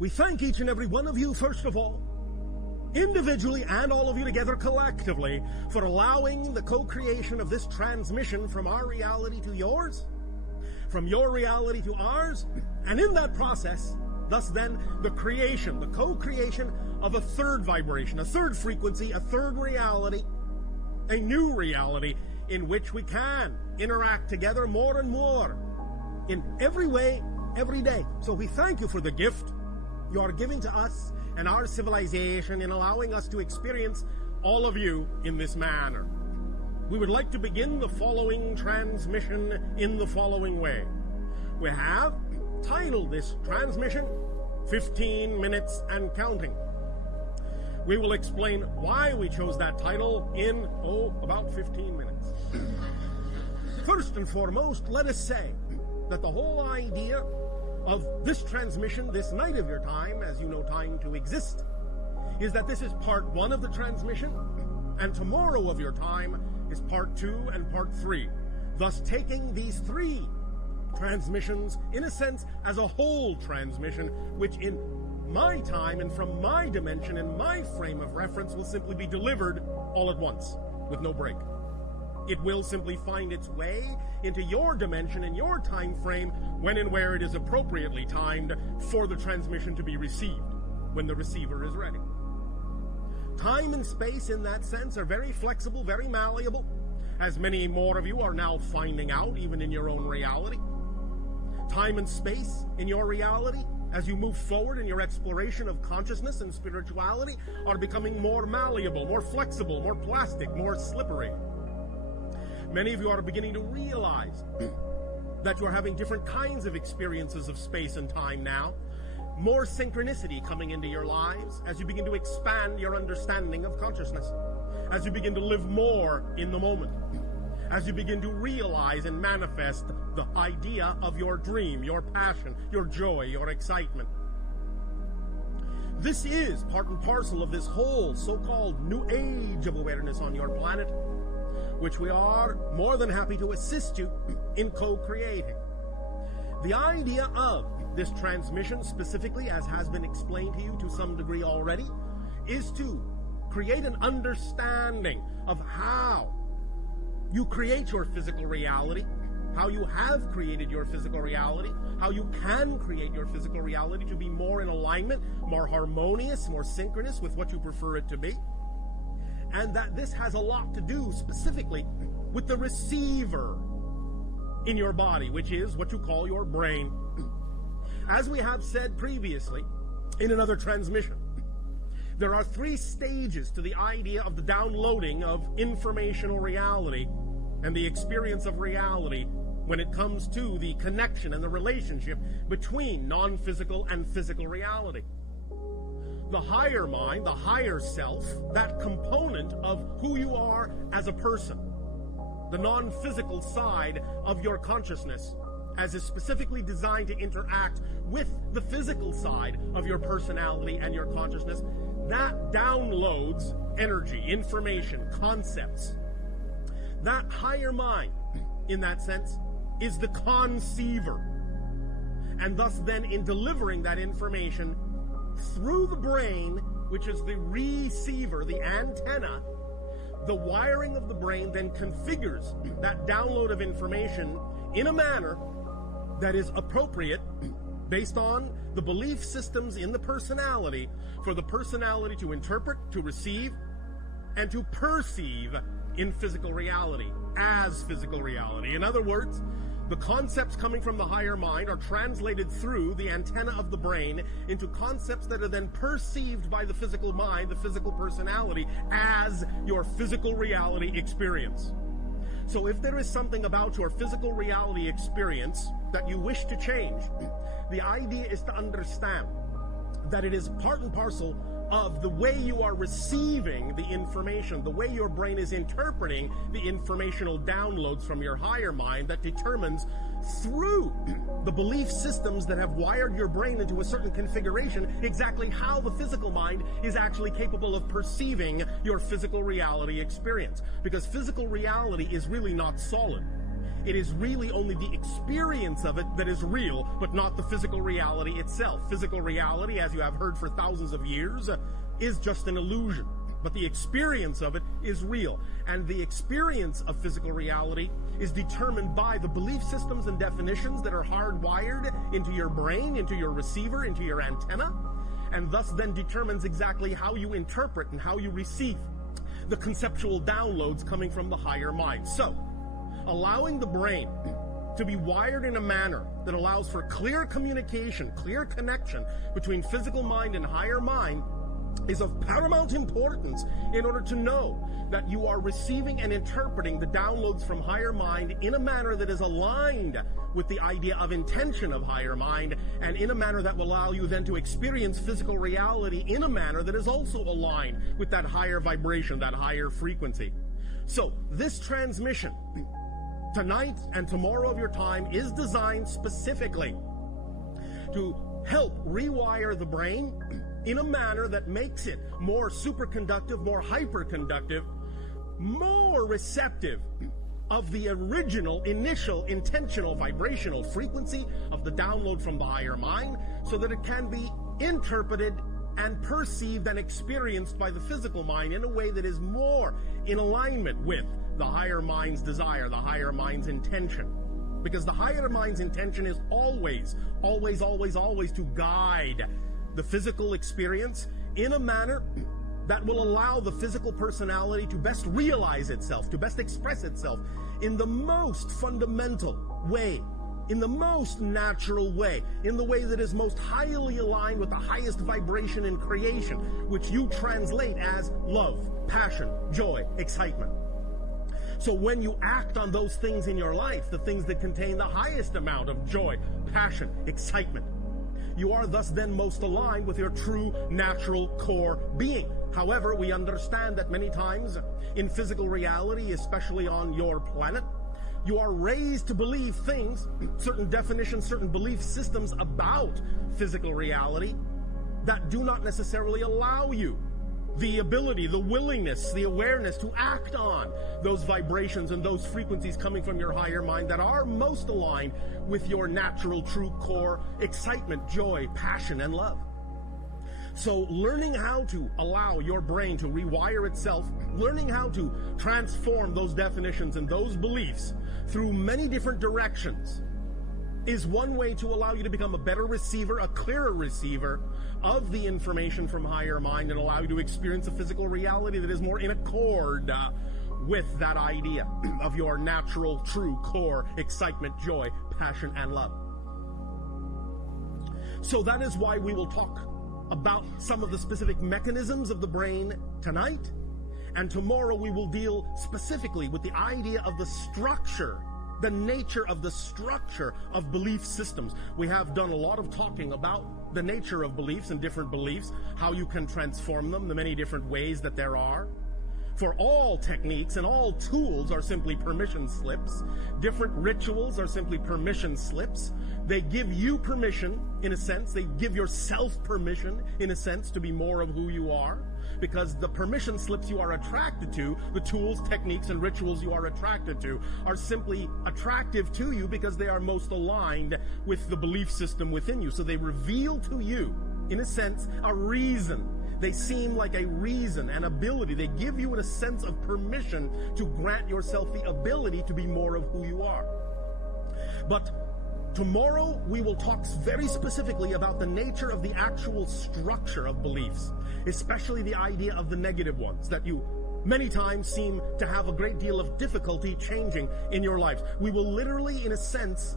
We thank each and every one of you, first of all, individually and all of you together collectively, for allowing the co-creation of this transmission from our reality to yours, from your reality to ours, and in that process, thus then, the creation, the co-creation of a third vibration, a third frequency, a third reality, a new reality in which we can interact together more and more in every way, every day. So we thank you for the gift you are giving to us and our civilization in allowing us to experience all of you in this manner. We would like to begin the following transmission in the following way. We have titled this transmission 15 Minutes and Counting. We will explain why we chose that title in, about 15 minutes. First and foremost, let us say that the whole idea of this transmission, this night of your time, as you know time to exist, is that this is part 1 of the transmission, and tomorrow of your time is part 2 and part 3. Thus taking these 3 transmissions, in a sense, as a whole transmission, which in my time and from my dimension and my frame of reference will simply be delivered all at once, with no break. It will simply find its way into your dimension and your time frame when and where it is appropriately timed for the transmission to be received, when the receiver is ready. Time and space in that sense are very flexible, very malleable, as many more of you are now finding out, even in your own reality. Time and space in your reality, as you move forward in your exploration of consciousness and spirituality, are becoming more malleable, more flexible, more plastic, more slippery. Many of you are beginning to realize that you are having different kinds of experiences of space and time now. More synchronicity coming into your lives as you begin to expand your understanding of consciousness. As you begin to live more in the moment. As you begin to realize and manifest the idea of your dream, your passion, your joy, your excitement. This is part and parcel of this whole so-called new age of awareness on your planet, which we are more than happy to assist you in co-creating. The idea of this transmission, specifically, as has been explained to you to some degree already, is to create an understanding of how you create your physical reality, how you have created your physical reality, how you can create your physical reality to be more in alignment, more harmonious, more synchronous with what you prefer it to be. And that this has a lot to do specifically with the receiver in your body, which is what you call your brain. As we have said previously in another transmission, there are 3 stages to the idea of the downloading of informational reality and the experience of reality when it comes to the connection and the relationship between non-physical and physical reality. The higher mind, the higher self, that component of who you are as a person, the non-physical side of your consciousness, as is specifically designed to interact with the physical side of your personality and your consciousness, that downloads energy, information, concepts. That higher mind, in that sense, is the conceiver. And thus then, in delivering that information through the brain, which is the receiver, the antenna, the wiring of the brain then configures that download of information in a manner that is appropriate based on the belief systems in the personality, for the personality to interpret, to receive, and to perceive in physical reality, as physical reality. In other words, the concepts coming from the higher mind are translated through the antenna of the brain into concepts that are then perceived by the physical mind, the physical personality, as your physical reality experience. So if there is something about your physical reality experience that you wish to change, the idea is to understand that it is part and parcel of the way you are receiving the information, the way your brain is interpreting the informational downloads from your higher mind that determines through the belief systems that have wired your brain into a certain configuration exactly how the physical mind is actually capable of perceiving your physical reality experience. Because physical reality is really not solid. it is really only the experience of it that is real, but not the physical reality itself. Physical reality, as you have heard for thousands of years, is just an illusion. But the experience of it is real. And the experience of physical reality is determined by the belief systems and definitions that are hardwired into your brain, into your receiver, into your antenna, and thus then determines exactly how you interpret and how you receive the conceptual downloads coming from the higher mind. So, allowing the brain to be wired in a manner that allows for clear communication, clear connection between physical mind and higher mind is of paramount importance in order to know that you are receiving and interpreting the downloads from higher mind in a manner that is aligned with the idea of intention of higher mind, and in a manner that will allow you then to experience physical reality in a manner that is also aligned with that higher vibration, that higher frequency. So this transmission tonight and tomorrow of your time is designed specifically to help rewire the brain in a manner that makes it more superconductive, more hyperconductive, more receptive of the original, initial, intentional, vibrational frequency of the download from the higher mind, so that it can be interpreted and perceived and experienced by the physical mind in a way that is more in alignment with the higher mind's desire, the higher mind's intention. Because the higher mind's intention is always, always, always, always to guide the physical experience in a manner that will allow the physical personality to best realize itself, to best express itself in the most fundamental way, in the most natural way, in the way that is most highly aligned with the highest vibration in creation, which you translate as love, passion, joy, excitement. So when you act on those things in your life, the things that contain the highest amount of joy, passion, excitement, you are thus then most aligned with your true natural core being. However, we understand that many times in physical reality, especially on your planet, you are raised to believe things, certain definitions, certain belief systems about physical reality that do not necessarily allow you the ability, the willingness, the awareness to act on those vibrations and those frequencies coming from your higher mind that are most aligned with your natural true core excitement, joy, passion, and love. So learning how to allow your brain to rewire itself, learning how to transform those definitions and those beliefs through many different directions is one way to allow you to become a better receiver, a clearer receiver of the information from higher mind, and allow you to experience a physical reality that is more in accord with that idea of your natural, true core excitement, joy, passion, and love. So that is why we will talk about some of the specific mechanisms of the brain tonight, and tomorrow we will deal specifically with the idea of the structure, the nature of the structure of belief systems. We have done a lot of talking about the nature of beliefs and different beliefs, how you can transform them, the many different ways that there are. For all techniques and all tools are simply permission slips. Different rituals are simply permission slips. They give you permission, in a sense. They give yourself permission, in a sense, to be more of who you are. Because the permission slips you are attracted to, the tools, techniques, and rituals you are attracted to, are simply attractive to you because they are most aligned with the belief system within you. So they reveal to you, in a sense, a reason. They seem like a reason, an ability. They give you a sense of permission to grant yourself the ability to be more of who you are. But tomorrow we will talk very specifically about the nature of the actual structure of beliefs, especially the idea of the negative ones that you many times seem to have a great deal of difficulty changing in your lives. We will literally, in a sense,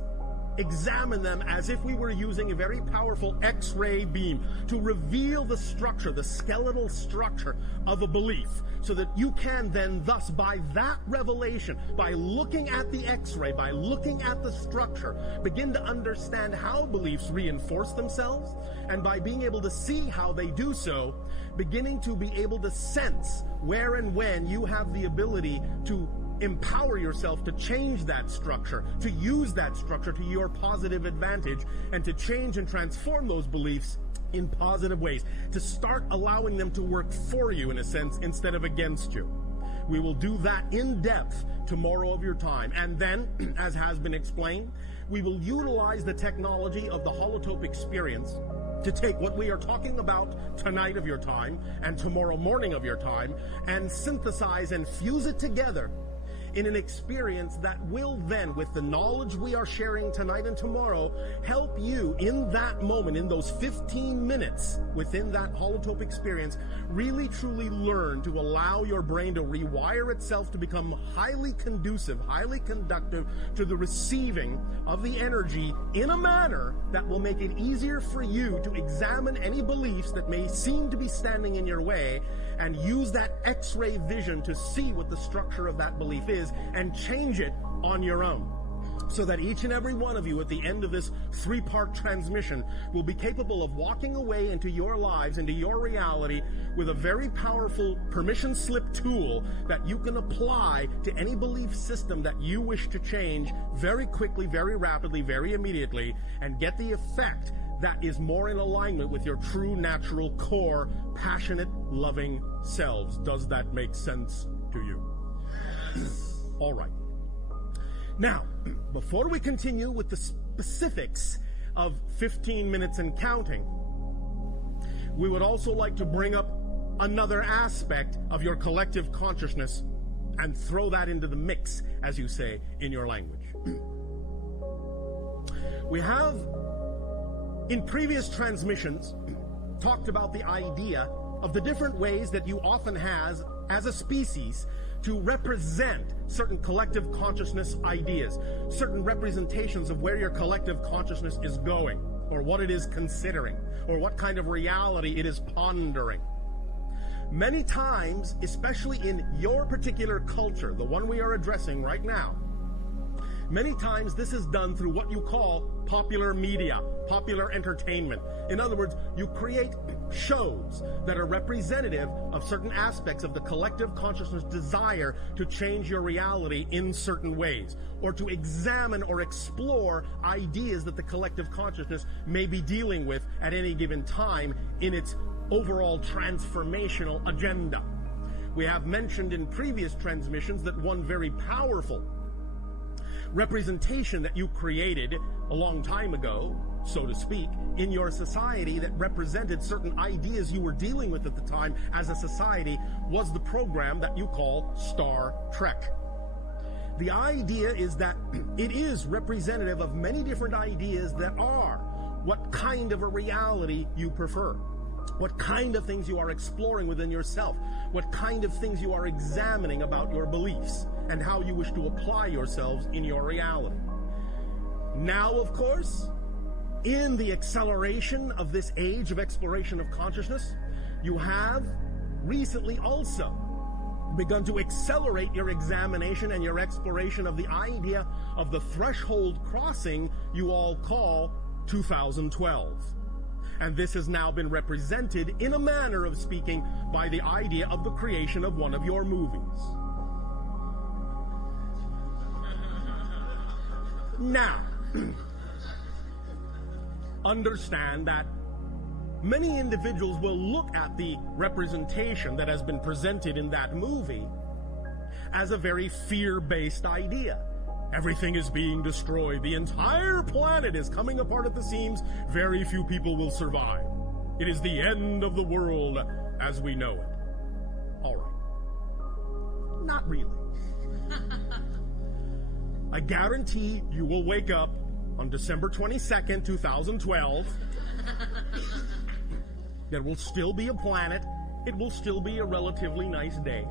examine them as if we were using a very powerful X-ray beam to reveal the structure, the skeletal structure of a belief, so that you can then thus, by that revelation, by looking at the X-ray, by looking at the structure, begin to understand how beliefs reinforce themselves, and by being able to see how they do so, beginning to be able to sense where and when you have the ability to empower yourself to change that structure, to use that structure to your positive advantage, and to change and transform those beliefs in positive ways, to start allowing them to work for you, in a sense, instead of against you. We will do that in depth tomorrow of your time. And then, as has been explained, we will utilize the technology of the holotope experience to take what we are talking about tonight of your time and tomorrow morning of your time and synthesize and fuse it together in an experience that will then, with the knowledge we are sharing tonight and tomorrow, help you in that moment, in those 15 minutes within that holotope experience, really truly learn to allow your brain to rewire itself to become highly conducive, highly conductive to the receiving of the energy in a manner that will make it easier for you to examine any beliefs that may seem to be standing in your way and use that X-ray vision to see what the structure of that belief is and change it on your own, so that each and every one of you at the end of this 3-part transmission will be capable of walking away into your lives, into your reality, with a very powerful permission slip tool that you can apply to any belief system that you wish to change very quickly, very rapidly, very immediately, and get the effect that is more in alignment with your true, natural, core, passionate, loving selves. Does that make sense to you? All right. Now, before we continue with the specifics of 15 minutes and counting, we would also like to bring up another aspect of your collective consciousness and throw that into the mix, as you say in your language. We have, in previous transmissions, talked about the idea of the different ways that you often has, as a species, to represent certain collective consciousness ideas, certain representations of where your collective consciousness is going, or what it is considering, or what kind of reality it is pondering. Many times, especially in your particular culture, the one we are addressing right now, many times this is done through what you call popular media, popular entertainment. In other words, you create shows that are representative of certain aspects of the collective consciousness desire to change your reality in certain ways, or to examine or explore ideas that the collective consciousness may be dealing with at any given time in its overall transformational agenda. We have mentioned in previous transmissions that one very powerful representation that you created a long time ago, so to speak, in your society that represented certain ideas you were dealing with at the time as a society was the program that you call Star Trek. The idea is that it is representative of many different ideas that are what kind of a reality you prefer, what kind of things you are exploring within yourself, what kind of things you are examining about your beliefs, and how you wish to apply yourselves in your reality. Now, of course, in the acceleration of this age of exploration of consciousness, you have recently also begun to accelerate your examination and your exploration of the idea of the threshold crossing you all call 2012. And this has now been represented, in a manner of speaking, by the idea of the creation of one of your movies. Now, understand that many individuals will look at the representation that has been presented in that movie as a very fear-based idea. Everything is being destroyed. The entire planet is coming apart at the seams. Very few people will survive. It is the end of the world as we know it. All right. Not really. I guarantee you will wake up on December 22nd, 2012. There will still be a planet. It will still be a relatively nice day.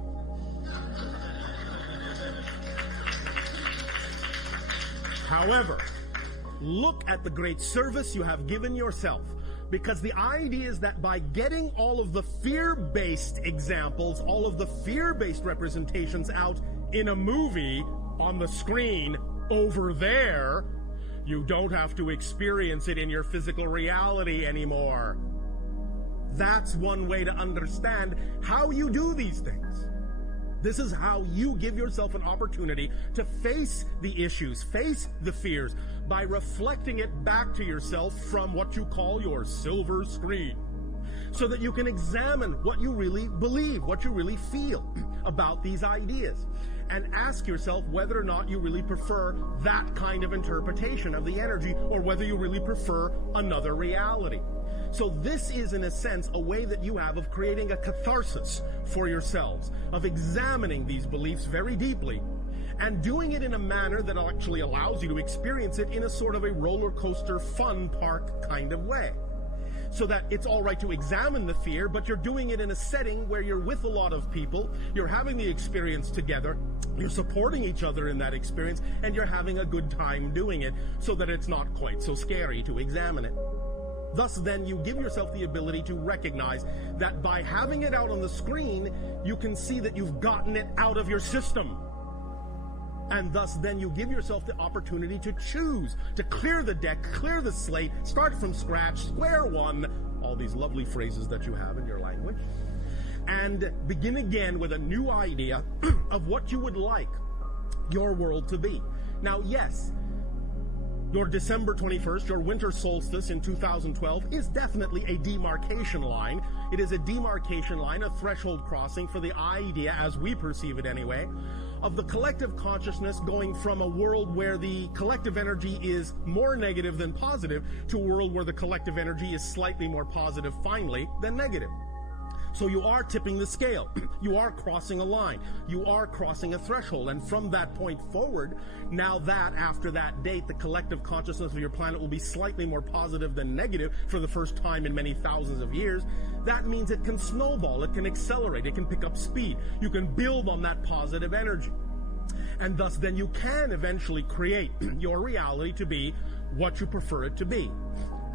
However, look at the great service you have given yourself, because the idea is that by getting all of the fear-based examples, all of the fear-based representations out in a movie on the screen over there, you don't have to experience it in your physical reality anymore. That's one way to understand how you do these things. This is how you give yourself an opportunity to face the issues, face the fears, by reflecting it back to yourself from what you call your silver screen. so that you can examine what you really believe, what you really feel about these ideas, and ask yourself whether or not you really prefer that kind of interpretation of the energy, or whether you really prefer another reality. So this is, in a sense, a way that you have of creating a catharsis for yourselves, of examining these beliefs very deeply, and doing it in a manner that actually allows you to experience it in a sort of a roller coaster fun park kind of way. So that it's all right to examine the fear, but you're doing it in a setting where you're with a lot of people, you're having the experience together, you're supporting each other in that experience, and you're having a good time doing it, so that it's not quite so scary to examine it. Thus, then, you give yourself the ability to recognize that by having it out on the screen, you can see that you've gotten it out of your system. And thus, then, you give yourself the opportunity to choose, to clear the deck, clear the slate, start from scratch, square one, all these lovely phrases that you have in your language, and begin again with a new idea of what you would like your world to be. Now, yes, your December 21st, your winter solstice in 2012 is definitely a demarcation line. It is a demarcation line, a threshold crossing for the idea, as we perceive it anyway, of the collective consciousness going from a world where the collective energy is more negative than positive to a world where the collective energy is slightly more positive, finally, than negative. So you are tipping the scale. You are crossing a line. You are crossing a threshold. And from that point forward, now that after that date, the collective consciousness of your planet will be slightly more positive than negative for the first time in many thousands of years, that means it can snowball, it can accelerate, it can pick up speed. You can build on that positive energy. And thus then you can eventually create your reality to be what you prefer it to be.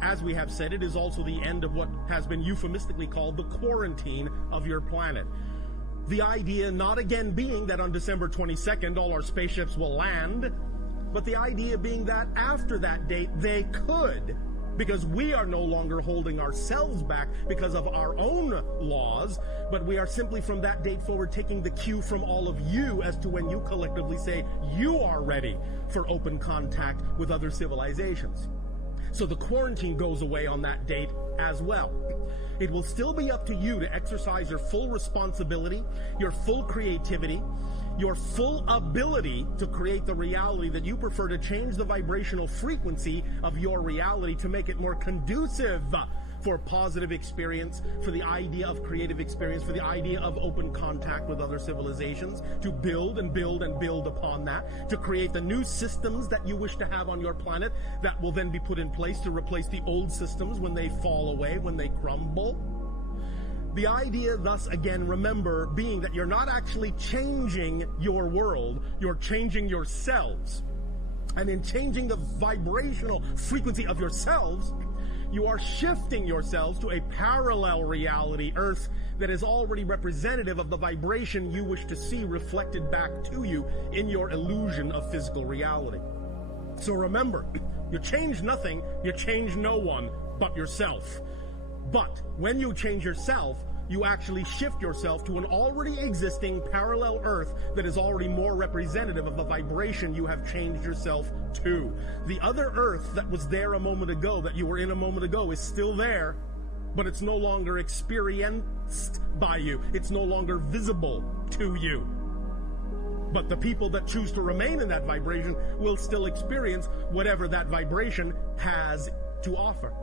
As we have said, it is also the end of what has been euphemistically called the quarantine of your planet. The idea not again being that on December 22nd all our spaceships will land, but the idea being that after that date they could, because we are no longer holding ourselves back because of our own laws, but we are simply from that date forward taking the cue from all of you as to when you collectively say you are ready for open contact with other civilizations. So the quarantine goes away on that date as well. It will still be up to you to exercise your full responsibility, your full creativity, your full ability to create the reality that you prefer, to change the vibrational frequency of your reality to make it more conducive for positive experience, for the idea of creative experience, for the idea of open contact with other civilizations, to build and build and build upon that, to create the new systems that you wish to have on your planet that will then be put in place to replace the old systems when they fall away, when they crumble. The idea, thus, again, remember, being that you're not actually changing your world, you're changing yourselves. And in changing the vibrational frequency of yourselves, you are shifting yourselves to a parallel reality, Earth, that is already representative of the vibration you wish to see reflected back to you in your illusion of physical reality. So remember, you change nothing, you change no one but yourself. But when you change yourself, you actually shift yourself to an already existing parallel Earth that is already more representative of the vibration you have changed yourself to. The other Earth that was there a moment ago, that you were in a moment ago, is still there, but it's no longer experienced by you. It's no longer visible to you. But the people that choose to remain in that vibration will still experience whatever that vibration has to offer.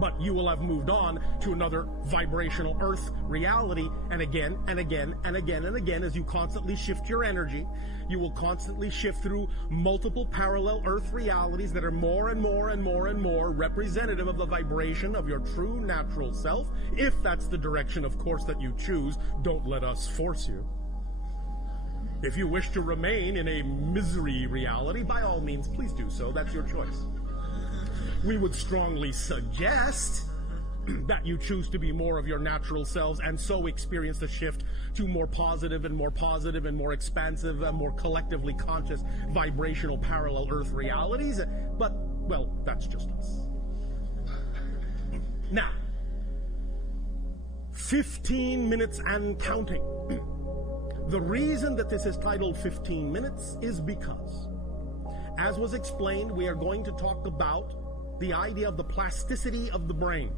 But you will have moved on to another vibrational Earth reality, and again and again and again and again, as you constantly shift your energy, you will constantly shift through multiple parallel Earth realities that are more and more and more and more representative of the vibration of your true natural self, if that's the direction, of course, that you choose. Don't let us force you. If you wish to remain in a misery reality, by all means, please do so. That's your choice. We would strongly suggest that you choose to be more of your natural selves and so experience the shift to more positive and more positive and more expansive and more collectively conscious vibrational parallel Earth realities. But, well, that's just us. Now, 15 minutes and counting. The reason that this is titled 15 minutes is because, as was explained, we are going to talk about the idea of the plasticity of the brain.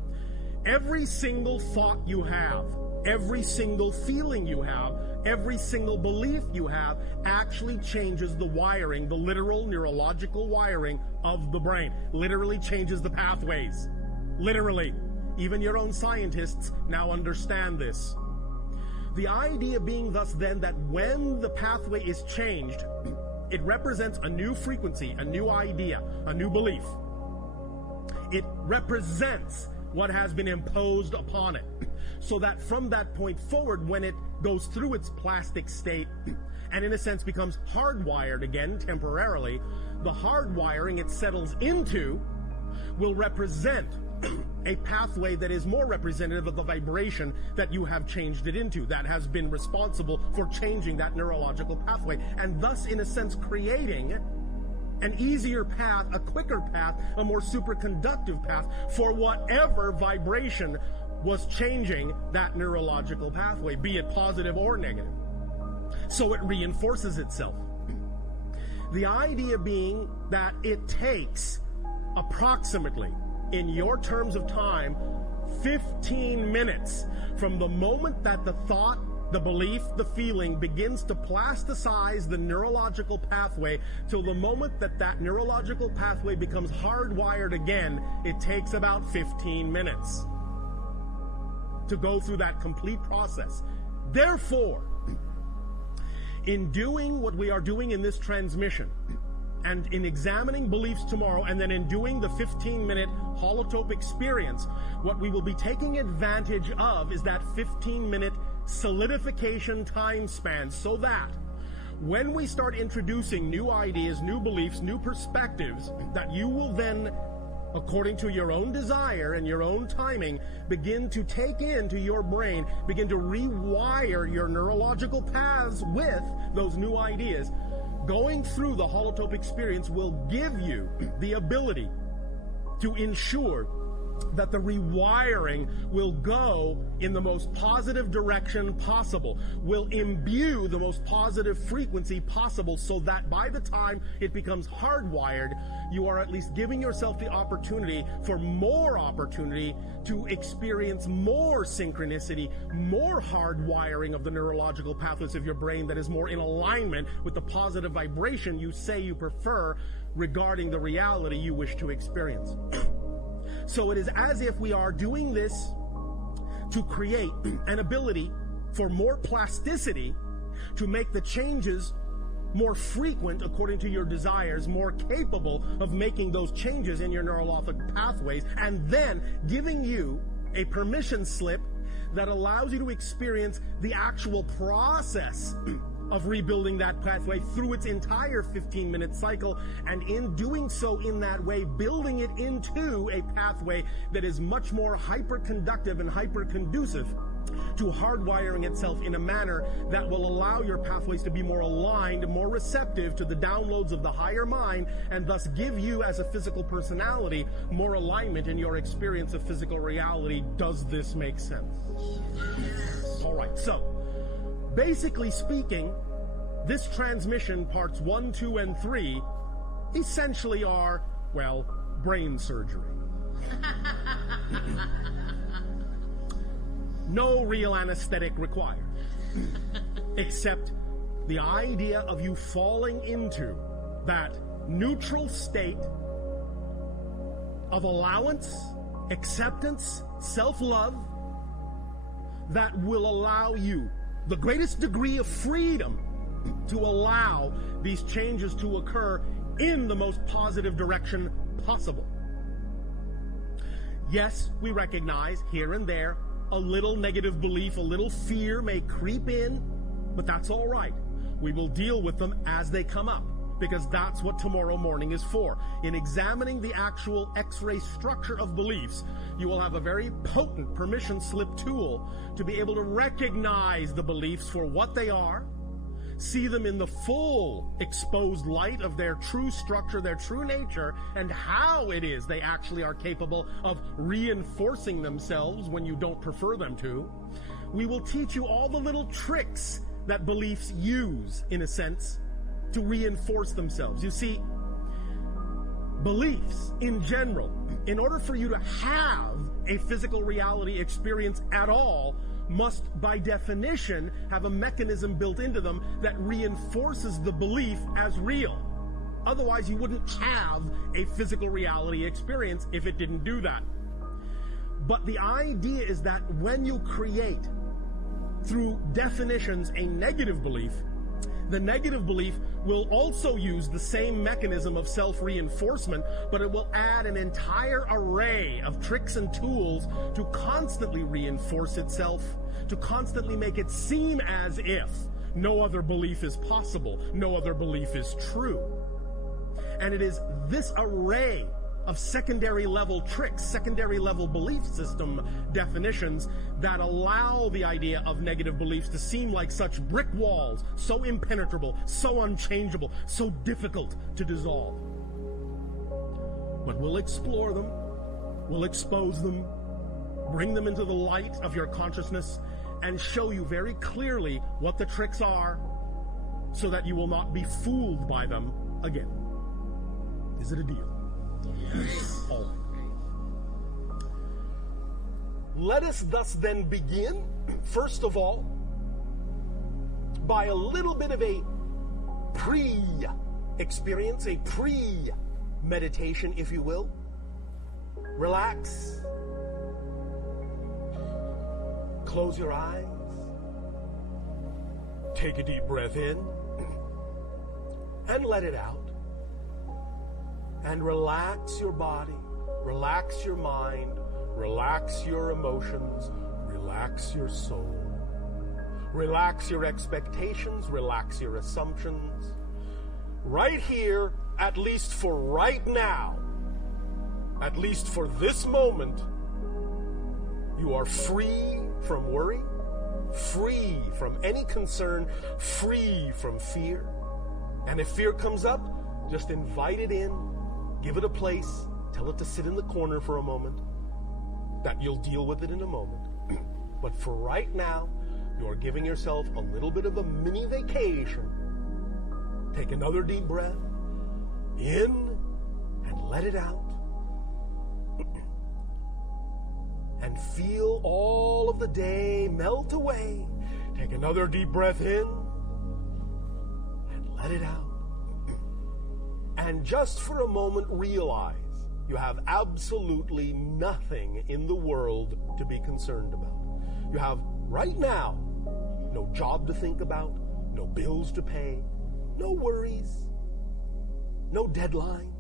Every single thought you have, every single feeling you have, every single belief you have actually changes the wiring, the literal neurological wiring of the brain. Literally changes the pathways. Literally. Even your own scientists now understand this. The idea being thus then that when the pathway is changed, it represents a new frequency, a new idea, a new belief. It represents what has been imposed upon it. So that from that point forward, when it goes through its plastic state and in a sense becomes hardwired again temporarily, the hardwiring it settles into will represent a pathway that is more representative of the vibration that you have changed it into, that has been responsible for changing that neurological pathway, and thus in a sense creating an easier path, a quicker path, a more superconductive path for whatever vibration was changing that neurological pathway, be it positive or negative. So it reinforces itself. The idea being that it takes approximately, in your terms of time, 15 minutes from the moment that the thought, the belief, the feeling begins to plasticize the neurological pathway till the moment that that neurological pathway becomes hardwired again. It takes about 15 minutes to go through that complete process. Therefore, in doing what we are doing in this transmission, and in examining beliefs tomorrow, and then in doing the 15-minute holotope experience, what we will be taking advantage of is that 15-minute solidification time span, so that when we start introducing new ideas, new beliefs, new perspectives, that you will then, according to your own desire and your own timing, begin to take into your brain, begin to rewire your neurological paths with those new ideas. Going through the holotope experience will give you the ability to ensure that the rewiring will go in the most positive direction possible, will imbue the most positive frequency possible, so that by the time it becomes hardwired, you are at least giving yourself the opportunity for more opportunity to experience more synchronicity, more hardwiring of the neurological pathways of your brain that is more in alignment with the positive vibration you say you prefer regarding the reality you wish to experience. So it is as if we are doing this to create an ability for more plasticity, to make the changes more frequent according to your desires, more capable of making those changes in your neurological pathways, and then giving you a permission slip that allows you to experience the actual process of rebuilding that pathway through its entire 15-minute cycle, and in doing so in that way, building it into a pathway that is much more hyper-conductive and hyper-conducive to hardwiring itself in a manner that will allow your pathways to be more aligned, more receptive to the downloads of the higher mind, and thus give you as a physical personality more alignment in your experience of physical reality. Does this make sense? All right, so basically speaking, this transmission, parts 1, 2, and 3, essentially are, well, brain surgery. No real anesthetic required, except the idea of you falling into that neutral state of allowance, acceptance, self-love that will allow you the greatest degree of freedom to allow these changes to occur in the most positive direction possible. Yes, we recognize here and there a little negative belief, a little fear may creep in, but that's all right. We will deal with them as they come up, because that's what tomorrow morning is for. In examining the actual X-ray structure of beliefs, you will have a very potent permission slip tool to be able to recognize the beliefs for what they are, see them in the full exposed light of their true structure, their true nature, and how it is they actually are capable of reinforcing themselves when you don't prefer them to. We will teach you all the little tricks that beliefs use, in a sense, to reinforce themselves. You see, beliefs in general, in order for you to have a physical reality experience at all, must by definition have a mechanism built into them that reinforces the belief as real. Otherwise, you wouldn't have a physical reality experience if it didn't do that. But the idea is that when you create, through definitions, a negative belief, the negative belief will also use the same mechanism of self-reinforcement, but it will add an entire array of tricks and tools to constantly reinforce itself, to constantly make it seem as if no other belief is possible, no other belief is true. And it is this array of secondary level tricks, secondary level belief system definitions that allow the idea of negative beliefs to seem like such brick walls, so impenetrable, so unchangeable, so difficult to dissolve. But we'll explore them, we'll expose them, bring them into the light of your consciousness, and show you very clearly what the tricks are so that you will not be fooled by them again. Is it a deal? Yes. All right. Let us thus then begin, first of all, by a little bit of a pre-experience, a pre-meditation, if you will. Relax. Close your eyes. Take a deep breath in and let it out. And relax your body, relax your mind, relax your emotions, relax your soul. Relax your expectations, relax your assumptions. Right here, at least for right now, at least for this moment, you are free from worry, free from any concern, free from fear. And if fear comes up, just invite it in. Give it a place. Tell it to sit in the corner for a moment. That you'll deal with it in a moment. But for right now, you are giving yourself a little bit of a mini vacation. Take another deep breath. In and let it out. And feel all of the day melt away. Take another deep breath in and let it out. And just for a moment, realize you have absolutely nothing in the world to be concerned about. You have, right now, no job to think about, no bills to pay, no worries, no deadlines.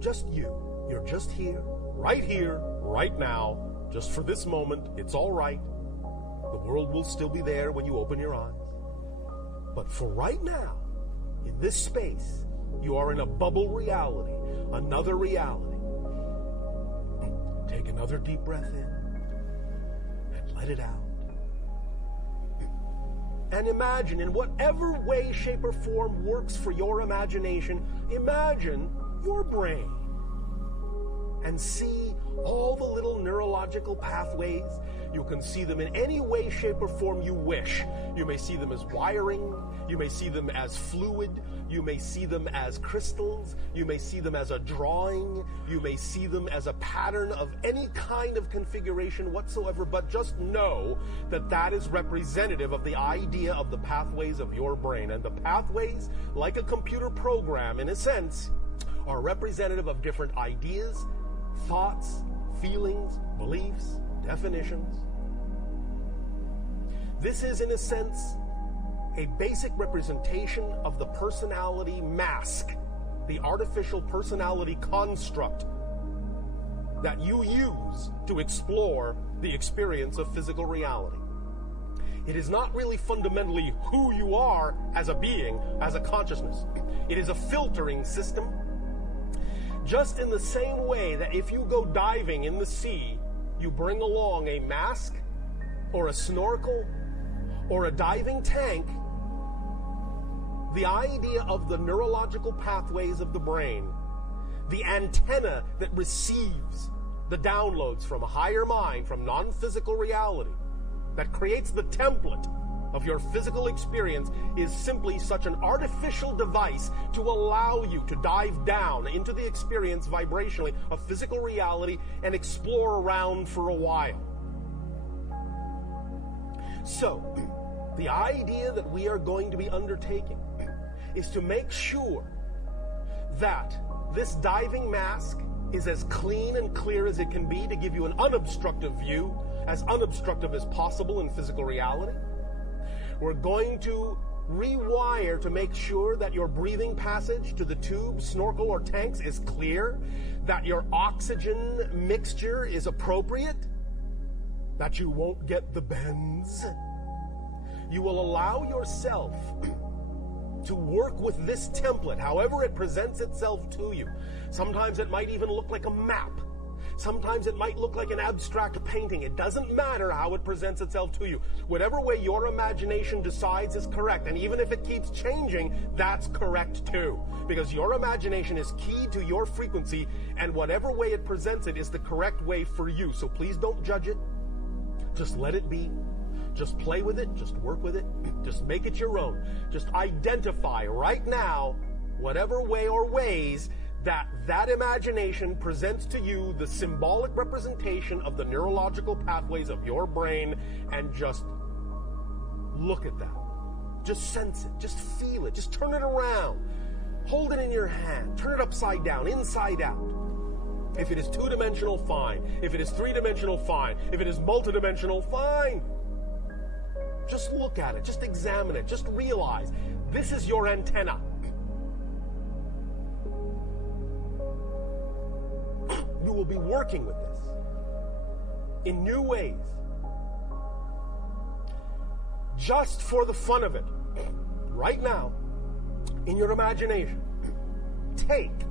Just you. You're just here, right now, just for this moment. It's all right. The world will still be there when you open your eyes. But for right now, in this space, you are in a bubble reality, another reality. Take another deep breath in and let it out. And imagine, in whatever way, shape, or form works for your imagination, imagine your brain and see all the little neurological pathways. You can see them in any way, shape, or form you wish. You may see them as wiring. You may see them as fluid. You may see them as crystals. You may see them as a drawing. You may see them as a pattern of any kind of configuration whatsoever, but just know that that is representative of the idea of the pathways of your brain. And the pathways, like a computer program, in a sense, are representative of different ideas, thoughts, feelings, beliefs, definitions. This is, in a sense, a basic representation of the personality mask, the artificial personality construct that you use to explore the experience of physical reality. It is not really fundamentally who you are as a being, as a consciousness. It is a filtering system. Just in the same way that if you go diving in the sea, you bring along a mask or a snorkel or a diving tank, the idea of the neurological pathways of the brain, the antenna that receives the downloads from a higher mind, from non-physical reality, that creates the template of your physical experience is simply such an artificial device to allow you to dive down into the experience vibrationally of physical reality and explore around for a while. So, the idea that we are going to be undertaking is to make sure that this diving mask is as clean and clear as it can be to give you an unobstructed view, as unobstructive as possible in physical reality. We're going to rewire to make sure that your breathing passage to the tube, snorkel, or tanks is clear, that your oxygen mixture is appropriate, that you won't get the bends. You will allow yourself to work with this template, however it presents itself to you. Sometimes it might even look like a map. Sometimes it might look like an abstract painting. It doesn't matter how it presents itself to you. Whatever way your imagination decides is correct. And even if it keeps changing, that's correct too. Because your imagination is key to your frequency, and whatever way it presents it is the correct way for you. So please don't judge it. Just let it be. Just play with it. Just work with it. Just make it your own. Just identify right now whatever way or ways that imagination presents to you the symbolic representation of the neurological pathways of your brain, and just look at that. Just sense it. Just feel it. Just turn it around. Hold it in your hand. Turn it upside down, inside out. If it is two-dimensional, fine. If it is three-dimensional, fine. If it is multidimensional, fine. Just look at it. Just examine it. Just realize this is your antenna. You will be working with this in new ways. Just for the fun of it, right now, in your imagination, take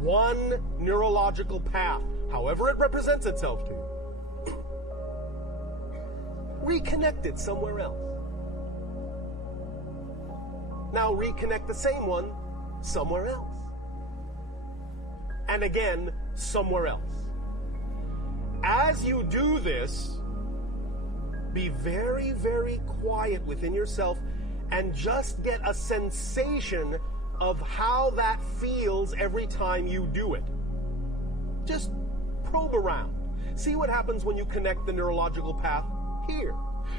one neurological path, however it represents itself to you, reconnect it somewhere else. Now reconnect the same one somewhere else. And again, somewhere else. As you do this, be very, very quiet within yourself and just get a sensation of how that feels every time you do it. Just probe around. See what happens when you connect the neurological path here.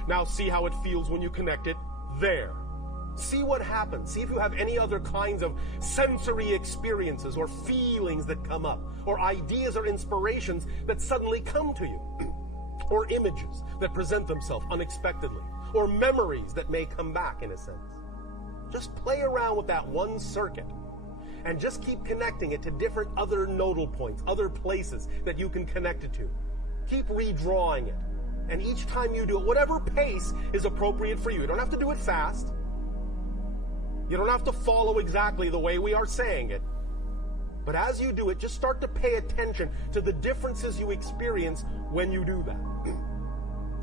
Now see how it feels when you connect it there. See what happens. See if you have any other kinds of sensory experiences or feelings that come up, or ideas or inspirations that suddenly come to you, or images that present themselves unexpectedly, or memories that may come back in a sense. Just play around with that one circuit and just keep connecting it to different other nodal points, other places that you can connect it to. Keep redrawing it. And each time you do it, whatever pace is appropriate for you. You don't have to do it fast. You don't have to follow exactly the way we are saying it. But as you do it, just start to pay attention to the differences you experience when you do that.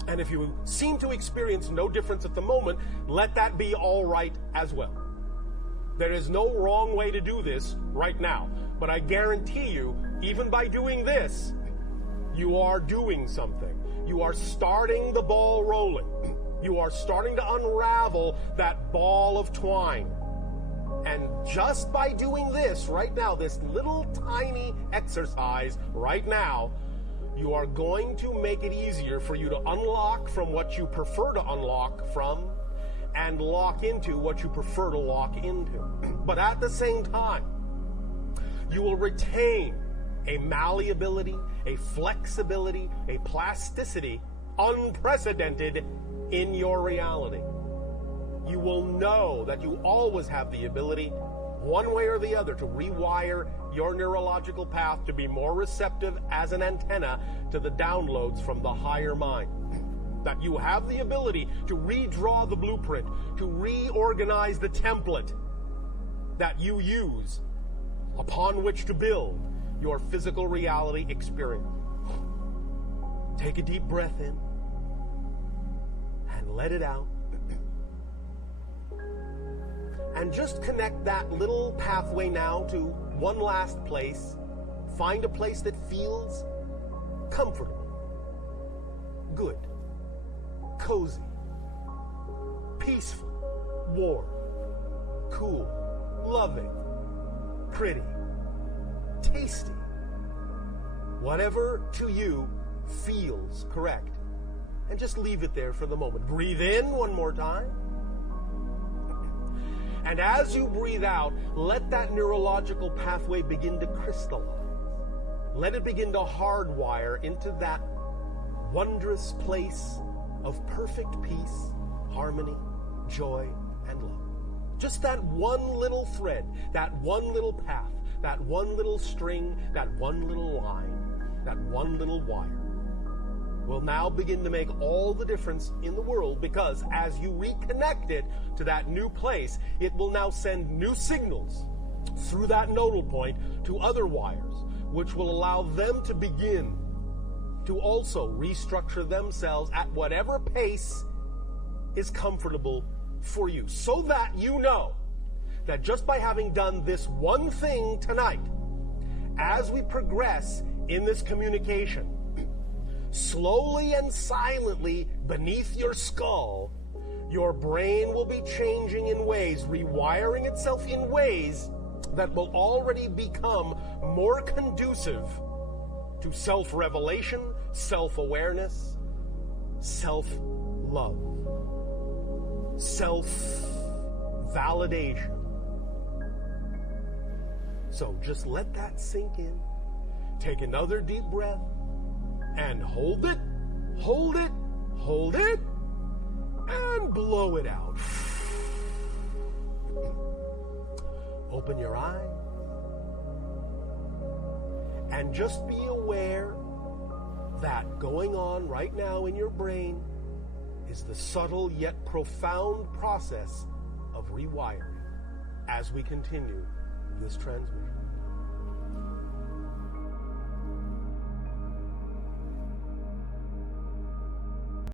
And if you seem to experience no difference at the moment, let that be all right as well. There is no wrong way to do this right now. But I guarantee you, even by doing this, you are doing something. You are starting the ball rolling. You are starting to unravel that ball of twine. And just by doing this right now, this little tiny exercise right now, you are going to make it easier for you to unlock from what you prefer to unlock from and lock into what you prefer to lock into. But at the same time, you will retain a malleability, a flexibility, a plasticity unprecedented in your reality. You will know that you always have the ability, one way or the other, to rewire your neurological path to be more receptive as an antenna to the downloads from the higher mind. That you have the ability to redraw the blueprint, to reorganize the template that you use upon which to build your physical reality experience. Take a deep breath in and let it out. And just connect that little pathway now to one last place. Find a place that feels comfortable, good, cozy, peaceful, warm, cool, loving, pretty, tasty. Whatever to you feels correct. And just leave it there for the moment. Breathe in one more time. And as you breathe out, let that neurological pathway begin to crystallize. Let it begin to hardwire into that wondrous place of perfect peace, harmony, joy, and love. Just that one little thread, that one little path, that one little string, that one little line, that one little wire will now begin to make all the difference in the world, because as you reconnect it to that new place, it will now send new signals through that nodal point to other wires, which will allow them to begin to also restructure themselves at whatever pace is comfortable for you, so that you know that just by having done this one thing tonight, as we progress in this communication, slowly and silently beneath your skull, your brain will be changing in ways, rewiring itself in ways that will already become more conducive to self-revelation, self-awareness, self-love, self-validation. So just let that sink in. Take another deep breath and hold it, hold it, hold it, and blow it out. Open your eyes and just be aware that going on right now in your brain is the subtle yet profound process of rewiring as we continue this transmission.